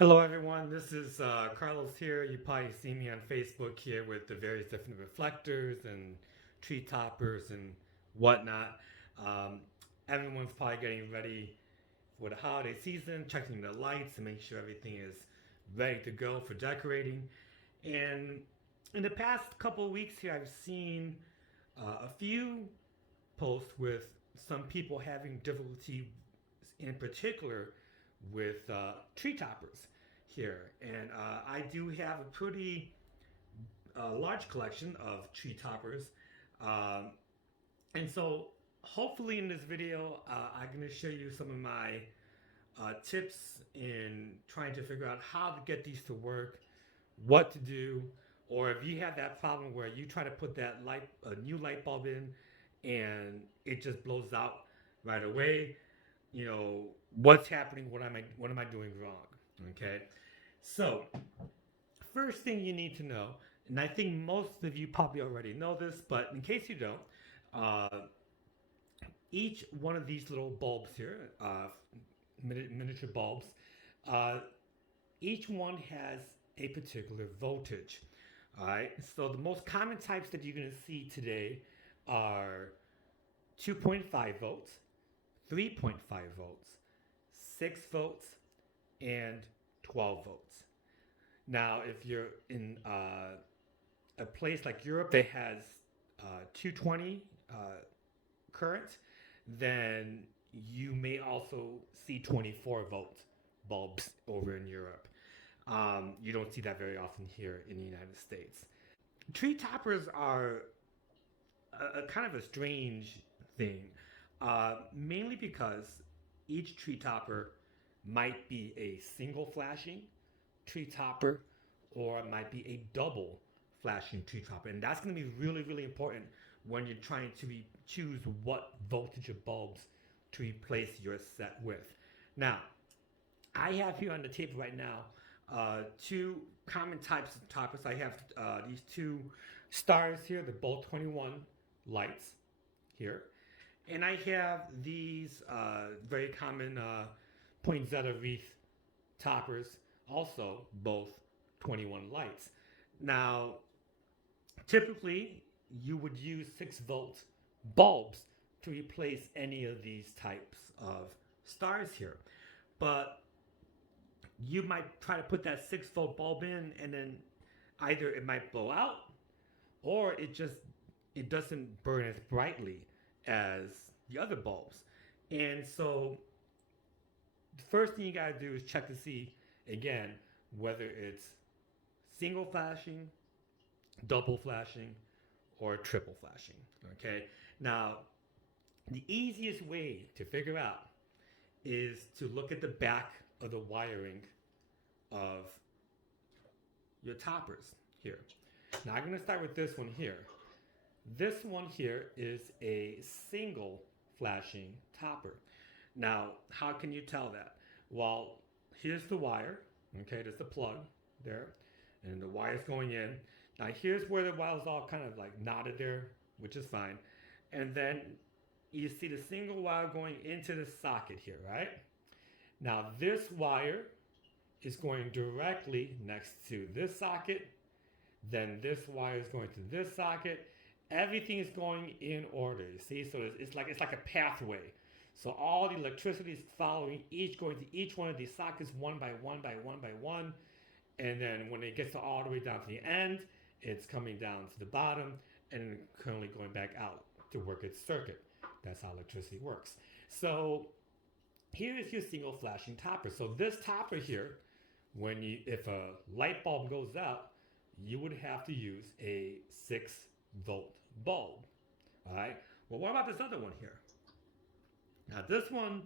Hello, everyone. This is Carlos here. You probably see me on Facebook here with the various different reflectors and tree toppers and whatnot. Um, Everyone's probably getting ready for the holiday season, checking the lights to make sure everything is ready to go for decorating. And in the past couple of weeks here, I've seen a few posts with some people having difficulty, in particular, with tree toppers here. And I do have a pretty large collection of tree toppers. Um, and so, hopefully, in this video, I'm going to show you some of my tips in trying to figure out how to get these to work, what to do, or if you have that problem where you try to put that a new light bulb in, and it just blows out right away. What's happening? What am I doing wrong? Okay, so first thing you need to know, and I think most of you probably already know this, but in case you don't, uh, each one of these little bulbs here, miniature bulbs, uh, each one has a particular voltage. All right. So the most common types that you're going to see today are 2.5 volts, 3.5 volts, 6 volts, and 12 volts. Now, if you're in a place like Europe that has 220 current, then you may also see 24-volt bulbs over in Europe. You don't see that very often here in the United States. Tree toppers are a kind of a strange thing, mainly because each tree topper might be a single flashing tree topper or it might be a double flashing tree topper. And that's going to be really, really important when you're trying to choose what voltage of bulbs to replace your set with. Now, I have here on the table right now two common types of toppers. I have these two stars here, the Bolt 21 lights here. And I have these very common poinsettia wreath toppers, also both 21 lights. Now, typically, you would use 6-volt bulbs to replace any of these types of stars here. But you might try to put that 6-volt bulb in, and then either it might blow out or it doesn't burn as brightly as the other bulbs. And so the first thing you got to do is check to see again whether it's single flashing, double flashing, or triple flashing. Okay. Now, the easiest way to figure out is to look at the back of the wiring of your toppers here. Now, I'm going to start with this one here. This one here is a single flashing topper. Now, how can you tell that? Well, here's the wire. Okay, there's the plug there, and the wire's going in. Now, here's where the wire's all kind of like knotted there, which is fine. And then you see the single wire going into the socket here, right? Now, this wire is going directly next to this socket. Then this wire is going to this socket. Everything is going in order. You see, so it's like a pathway. So all the electricity is following each going to each one of these sockets one by one by one by one, and then when it gets to all the way down to the end, it's coming down to the bottom and currently going back out to work its circuit. That's how electricity works. So here is your single flashing topper. So this topper here, if a light bulb goes out, you would have to use a 6-volt bulb. All right. Well, what about this other one here? Now, this one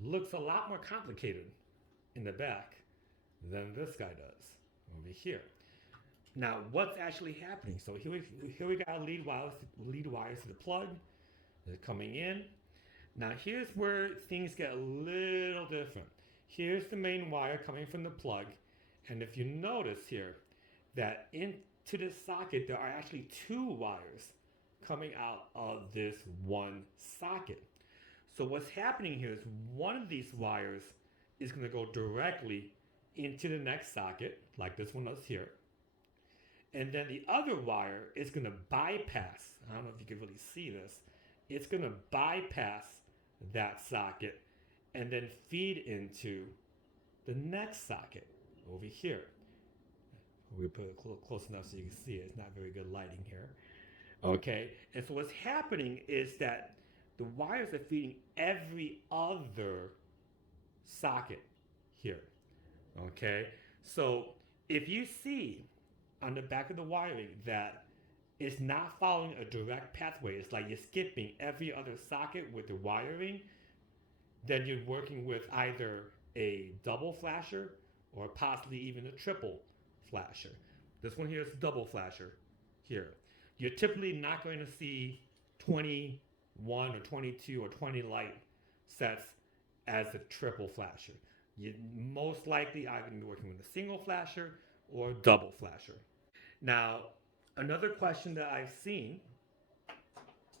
looks a lot more complicated in the back than this guy does over here. Now, what's actually happening? So here we got lead wires to the plug. They're coming in. Now, here's where things get a little different. Here's the main wire coming from the plug. And if you notice here, that into this socket, there are actually two wires coming out of this one socket. So what's happening here is one of these wires is going to go directly into the next socket, like this one is here. And then the other wire is going to bypass, I don't know if you can really see this, it's going to bypass that socket and then feed into the next socket over here. We'll put it close enough so you can see it. It's not very good lighting here. Okay, and so what's happening is that the wires are feeding every other socket here. Okay, so if you see on the back of the wiring that it's not following a direct pathway, it's like you're skipping every other socket with the wiring, then you're working with either a double flasher or possibly even a triple flasher. This one here is a double flasher here. You're typically not going to see 21 or 22 or 20 light sets as a triple flasher. You most likely are going to be working with a single flasher or a double flasher. Now, another question that I've seen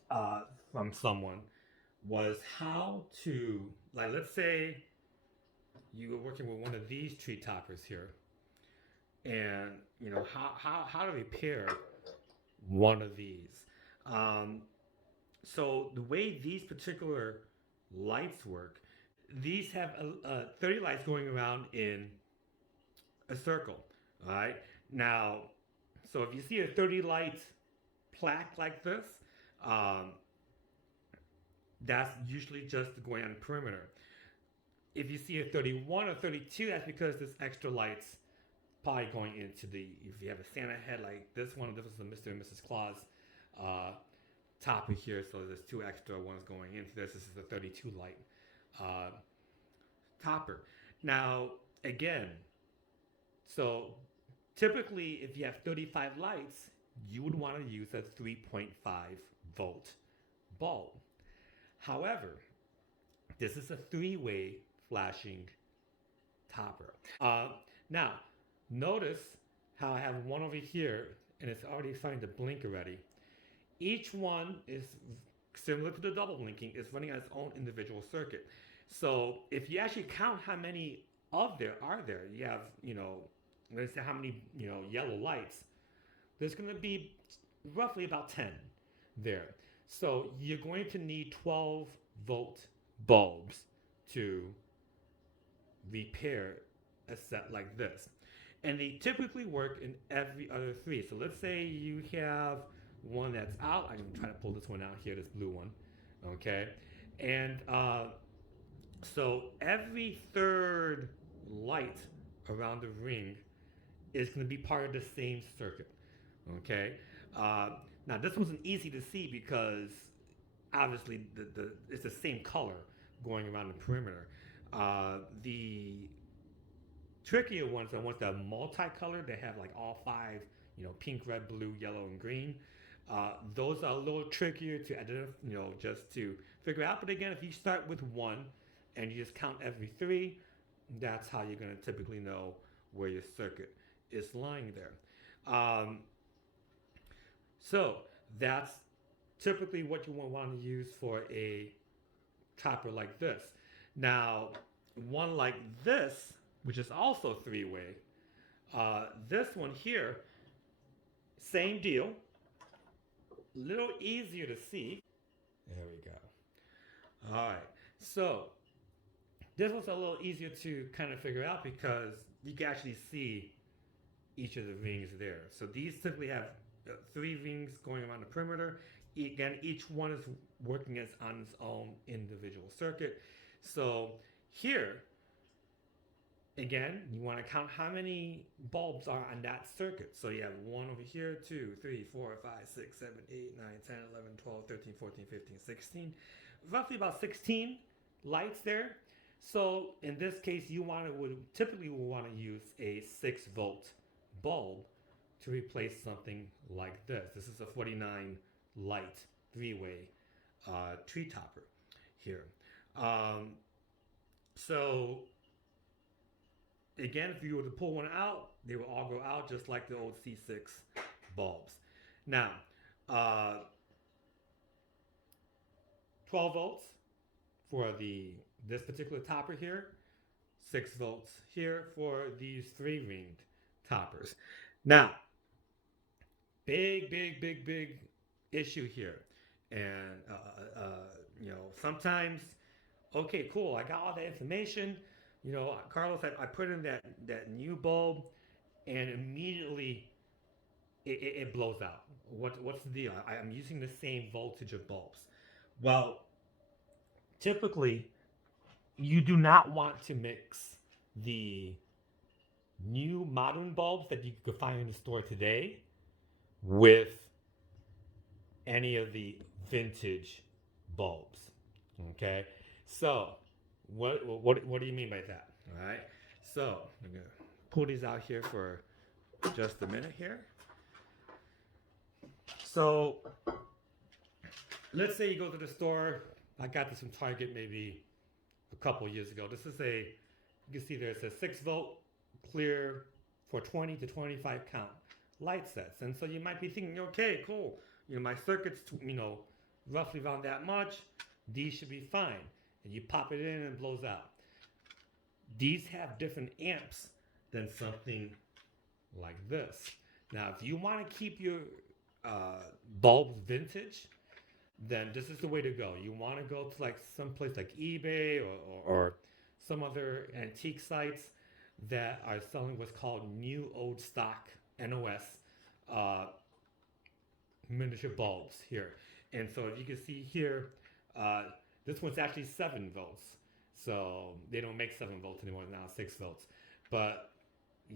from someone was how to, like, let's say you were working with one of these tree toppers here, and you know how to repair one of these. So the way these particular lights work, these have 30 lights going around in a circle. All right. Now, so if you see a 30 light plaque like this, that's usually just going on perimeter. If you see a 31 or 32, that's because there's extra lights probably going into the, if you have a Santa head like this one, this is a Mr. and Mrs. Claus topper here, so there's two extra ones going into this. This is a 32 light topper. Now, again, so typically if you have 35 lights, you would want to use a 3.5 volt bulb. However, this is a three-way flashing topper. Now, notice how I have one over here and it's already starting to blink already. Each one is similar to the double blinking, is running on its own individual circuit. So if you actually count how many of there are there, you have, you know, let's say how many, you know, yellow lights, there's going to be roughly about 10 there. So you're going to need 12 volt bulbs to repair a set like this. And they typically work in every other three. So let's say you have one that's out. I'm going to try to pull this one out here, this blue one. Okay. And so every third light around the ring is going to be part of the same circuit. Okay. Now this wasn't easy to see because obviously it's the same color going around the perimeter. The trickier ones are ones that are multicolored. They have like all five, you know, pink, red, blue, yellow, and green. Those are a little trickier to identify, you know, just to figure out. But again, if you start with one and you just count every three, that's how you're going to typically know where your circuit is lying there. So that's typically what you want to use for a topper like this. Now, one like this, which is also three-way, this one here, same deal, little easier to see. There we go. All right, so this one's a little easier to kind of figure out because you can actually see each of the rings there. So these simply have 3 rings going around the perimeter. Again, each one is working as on its own individual circuit. So here, again, you want to count how many bulbs are on that circuit. So you have 1 over here, 2, 3, 4, 5, 6, 7, 8, 9, 10, 11, 12, 13, 14, 15, 16. Roughly about 16 lights there. So in this case, you would typically want to use a 6 volt bulb to replace something like this. This is a 49 light 3-way tree topper here. So again, if you were to pull one out, they will all go out just like the old C6 bulbs. Now, 12 volts for this particular topper here, 6 volts here for these 3-ringed toppers. Now, big issue here. And, sometimes, okay, cool, I got all the information. Carlos, I put in that new bulb and immediately it blows out. What's the deal? I'm using the same voltage of bulbs. Well, typically, you do not want to mix the new modern bulbs that you could find in the store today with any of the vintage bulbs. Okay, so what do you mean by that? All right, so I'm gonna pull these out here for just a minute here. So let's say you go to the store. I got this from Target maybe a couple years ago. This is you can see there's a 6-volt clear for 20 to 25 count light sets. And so you might be thinking, okay, cool. My circuit's, roughly around that much. These should be fine. And you pop it in and it blows out. These have different amps than something like this. Now, if you want to keep your bulbs vintage, then this is the way to go. You want to go to some place like eBay or some other antique sites that are selling what's called new old stock NOS miniature bulbs here. And so if you can see here, this one's actually 7 volts. So they don't make 7 volts anymore, now 6 volts. But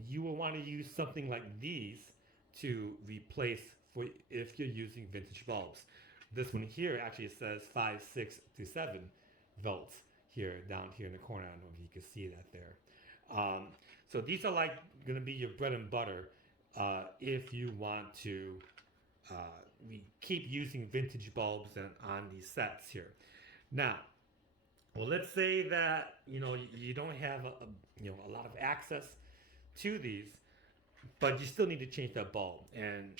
you will want to use something like these to replace if you're using vintage bulbs. This one here actually says 5, 6 to 7 volts here down here in the corner. I don't know if you can see that there. So these are going to be your bread and butter if you want to keep using vintage bulbs on these sets here. Now, well, let's say that you don't have a lot of access to these, but you still need to change that bulb. And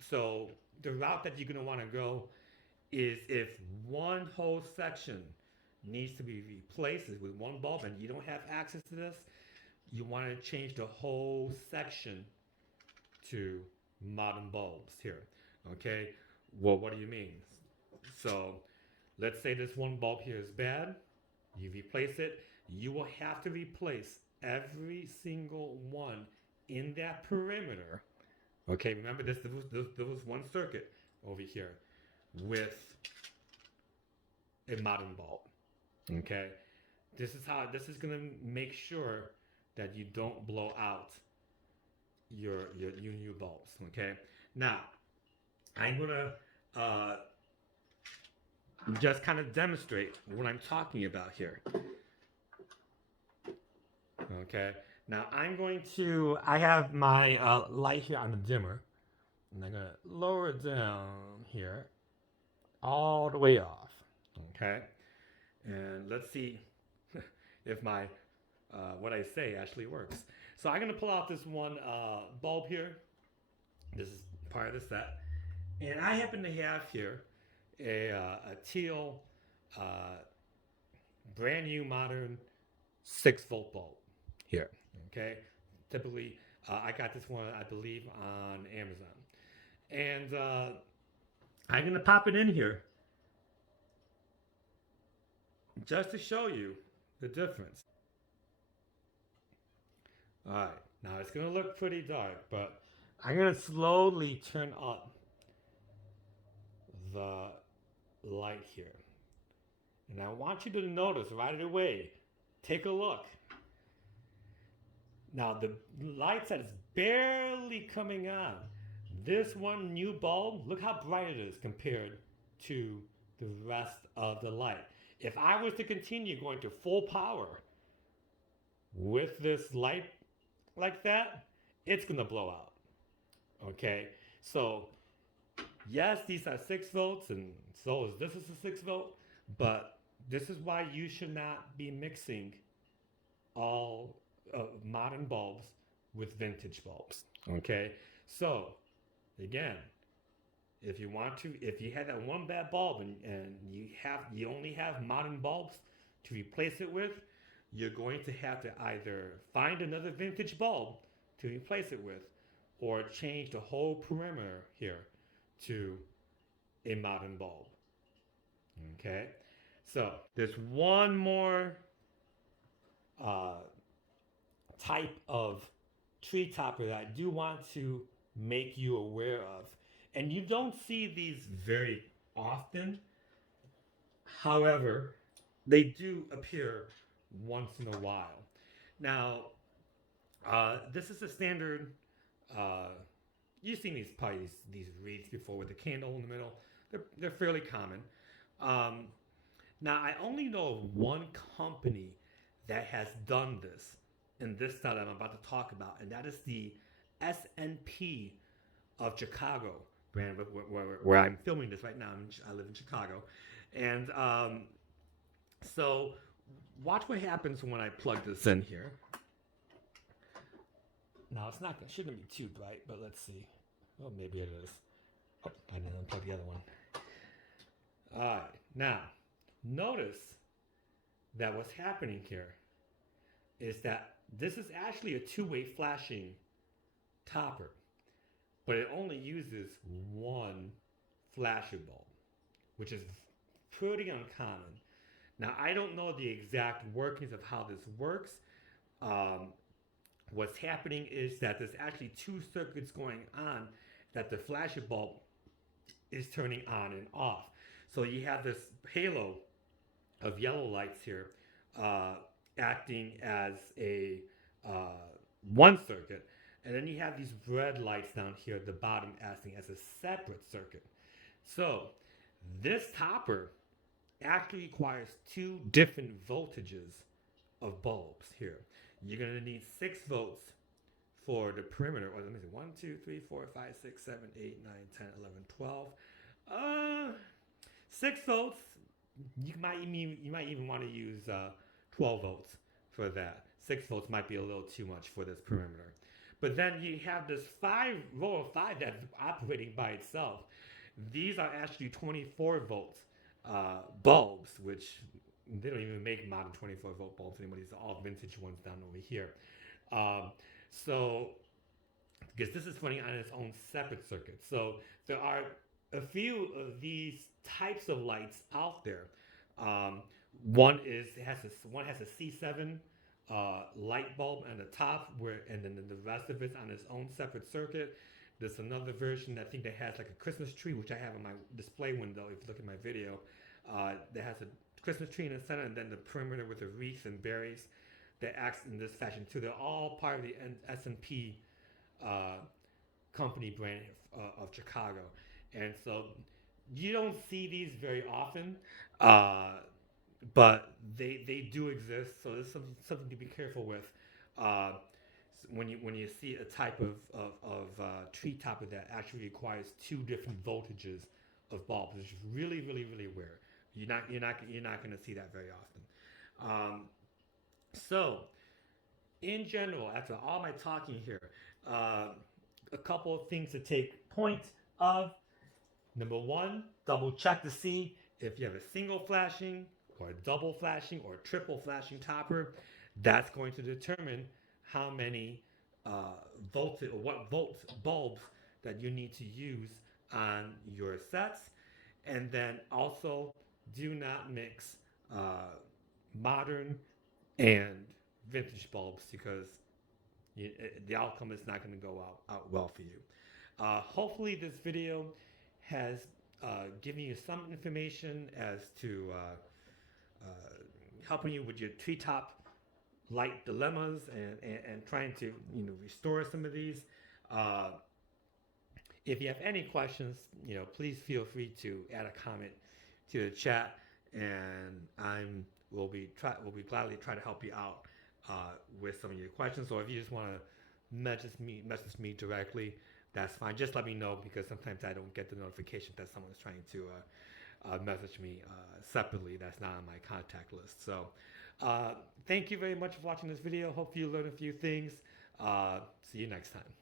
so the route that you're going to want to go is if one whole section needs to be replaced with one bulb and you don't have access to this, you want to change the whole section to modern bulbs here. Okay, well, what do you mean? So let's say this one bulb here is bad. You replace it. You will have to replace every single one in that perimeter. Okay, remember there was one circuit over here with a modern bulb. Okay, this is going to make sure that you don't blow out your new bulbs. Okay, now I'm gonna just kind of demonstrate what I'm talking about here. Okay, now I have my light here on the dimmer, and I'm gonna lower it down here all the way off. Okay, and let's see if my what I say actually works. So I'm gonna pull out this one bulb here. This is part of the set, and I happen to have here a teal, brand new modern 6-volt bulb here. Okay, typically I got this one, I believe, on Amazon, and I'm gonna pop it in here just to show you the difference. All right, now it's gonna look pretty dark, but I'm gonna slowly turn up the light here. And I want you to notice right away, take a look. Now the light that is barely coming on. This one new bulb, look how bright it is compared to the rest of the light. If I was to continue going to full power with this light like that, it's gonna blow out. Okay, so yes, these are 6 volts, and so is this is a 6 volt, but this is why you should not be mixing all modern bulbs with vintage bulbs. Okay, so again, if you had that one bad bulb and you only have modern bulbs to replace it with, you're going to have to either find another vintage bulb to replace it with, or change the whole perimeter here to a modern bulb. Okay, so there's one more uh, type of tree topper that I do want to make you aware of. And you don't see these very often. However, they do appear once in a while. Now, this is a standard. Uh, you've seen these wreaths before with the candle in the middle. They're fairly common. Um, Now, I only know of one company that has done this in this style that I'm about to talk about, and that is the SNP of Chicago brand, where I'm filming this right now. I live in Chicago. And so, watch what happens when I plug this in here. Now, it's not, it shouldn't be too bright, but let's see. Oh, maybe it is. Oh, I didn't unplug the other one. All right, now, notice that what's happening here is that this is actually a two-way flashing topper, but it only uses one flasher bulb, which is pretty uncommon. Now, I don't know the exact workings of how this works. What's happening is that there's actually two circuits going on that the flasher bulb is turning on and off. So you have this halo of yellow lights here acting as a one circuit, and then you have these red lights down here at the bottom acting as a separate circuit. So this topper actually requires two different voltages of bulbs here. You're going to need 6 volts for the perimeter. Let me see, 1, 2, 3, 4, 5, 6, 7, 8, 9, 10, 11, 12. 6 volts. You might even want to use 12 volts for that. 6 volts might be a little too much for this perimeter. But then you have this row of 5 that's operating by itself. These are actually 24 volt bulbs, which they don't even make modern 24 volt bulbs anymore. These are all vintage ones down over here. So, because this is running on its own separate circuit. So there are a few of these types of lights out there. One has a C7 light bulb on the top, and then the rest of it's on its own separate circuit. There's another version I think that has like a Christmas tree, which I have in my display window. If you look at my video, that has a Christmas tree in the center, and then the perimeter with the wreath and berries that acts in this fashion too. They're all part of the SNP company brand of Chicago, and so you don't see these very often, but they do exist. So there's something to be careful with when you see a type of tree topper that actually requires 2 different voltages of bulbs. It's really rare. You're not going to see that very often. So, in general, after all my talking here, a couple of things to take point of. Number 1, double check to see if you have a single flashing or a double flashing or a triple flashing topper. That's going to determine how many voltage or what volt bulbs that you need to use on your sets. And then also, do not mix modern and vintage bulbs, because the outcome is not going to go out well for you. Hopefully this video has given you some information as to helping you with your treetop light dilemmas and trying to restore some of these. If you have any questions, please feel free to add a comment to the chat, and we'll be gladly try to help you out with some of your questions. Or if you just want to message me directly, that's fine. Just let me know, because sometimes I don't get the notification that someone is trying to message me separately. That's not on my contact list. So thank you very much for watching this video. Hope you learned a few things. See you next time.